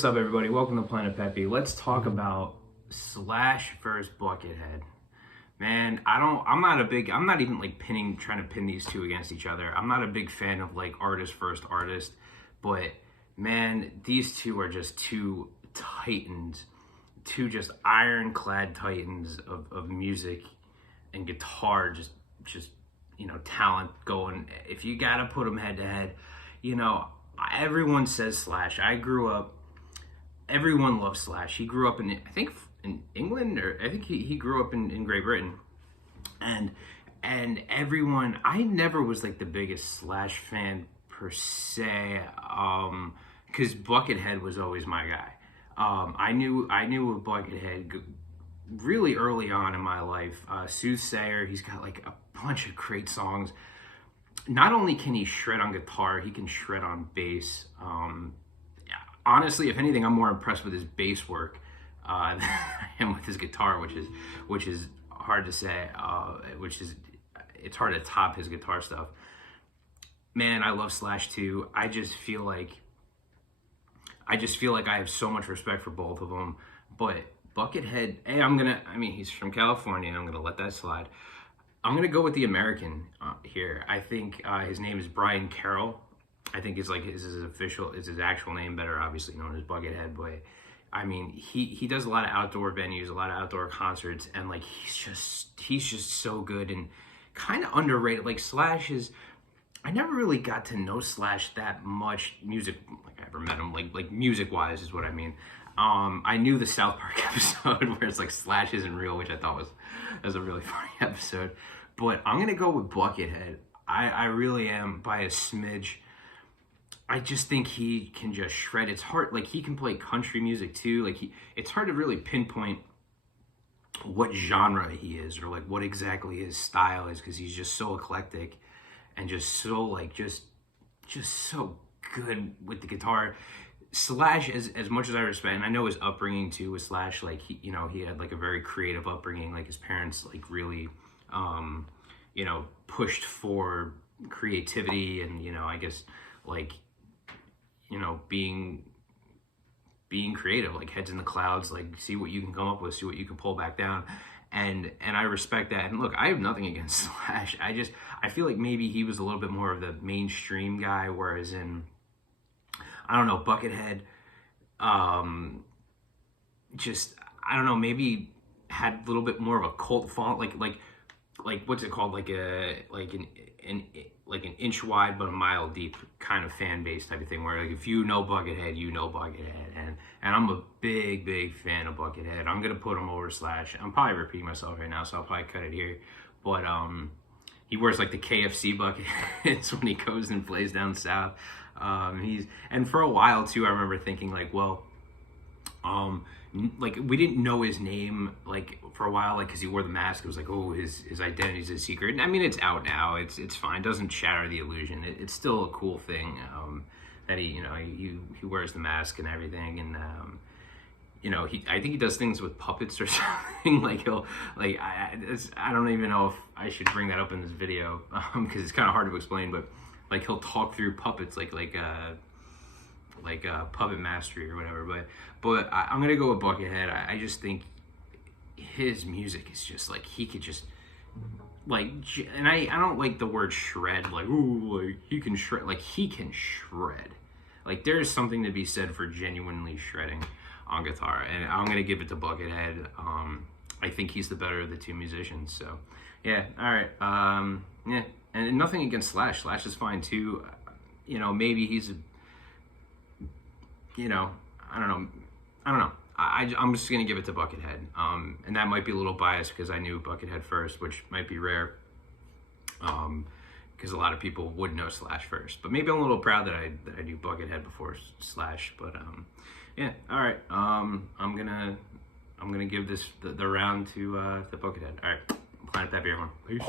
What's up, everybody? Welcome to planet-Pepe. Let's talk about Slash versus Buckethead. Man, I'm not even like trying to pin these two against each other. I'm not a big fan of like artist versus artist, but man, these two are just two titans, two just ironclad titans of music and guitar, just talent going. If you gotta put them head to head, everyone says Slash. Everyone loves Slash. He grew up in England, or I think he grew up in Great Britain. And everyone, I never was like the biggest Slash fan per se, because Buckethead was always my guy. I knew of Buckethead really early on in my life. Soothsayer, he's got like a bunch of great songs. Not only can he shred on guitar, he can shred on bass. Honestly, if anything, I'm more impressed with his bass work than I am with his guitar, which is hard to say. It's hard to top his guitar stuff. Man, I love Slash too. I just feel like I have so much respect for both of them. But Buckethead, he's from California, and I'm gonna let that slide. I'm gonna go with the American here. I think his name is Brian Carroll. I think his actual name, better obviously known as Buckethead, but I mean, he does a lot of outdoor venues, a lot of outdoor concerts, and like he's just so good and kind of underrated. Like I never really got to know Slash that much like I ever met him, like music wise is what I mean. I knew the South Park episode where it's like Slash isn't real, which I thought was a really funny episode. But I'm gonna go with Buckethead. I really am, by a smidge. I just think he can just shred. It's hard, like he can play country music too. It's hard to really pinpoint what genre he is or like what exactly his style is, because he's just so eclectic and just so like just so good with the guitar. Slash, as much as I respect, and I know his upbringing too with Slash, like he had like a very creative upbringing. Like his parents like really pushed for creativity and I guess like being creative, like heads in the clouds, like see what you can come up with, see what you can pull back down. And I respect that. And look, I have nothing against Slash. I feel like maybe he was a little bit more of the mainstream guy, whereas I don't know, Buckethead, I don't know, maybe had a little bit more of a cult following, like what's it called, like an inch wide but a mile deep kind of fan base type of thing, where like if you know Buckethead, you know Buckethead, and I'm a big fan of Buckethead. I'm gonna put him over Slash. I'm probably repeating myself right now, so I'll probably cut it here, but he wears like the KFC buckets when he goes and plays down south. And for a while too, I remember thinking like, well, like we didn't know his name like for a while, like because he wore the mask. It was like, oh, his identity's a secret. And I mean, it's out now. It's fine. It doesn't shatter the illusion. It's still a cool thing that he wears the mask and everything. And I think he does things with puppets or something. Like I don't even know if I should bring that up in this video because it's kind of hard to explain. But like he'll talk through puppets like puppet mastery or whatever. But I'm gonna go with Buckethead. I just think his music is just like he could just like, and I don't like the word shred, like ooh, like he can shred, like he can shred. Like there's something to be said for genuinely shredding on guitar, and I'm gonna give it to Buckethead. I think he's the better of the two musicians. So yeah, all right, yeah, and nothing against Slash. Slash is fine too. Maybe he's I don't know. I'm just gonna give it to Buckethead, and that might be a little biased because I knew Buckethead first, which might be rare, because a lot of people would know Slash first. But maybe I'm a little proud that I knew Buckethead before Slash. But yeah, all right. I'm gonna give this the round to Buckethead. All right, planet-Pepe, everyone. Peace.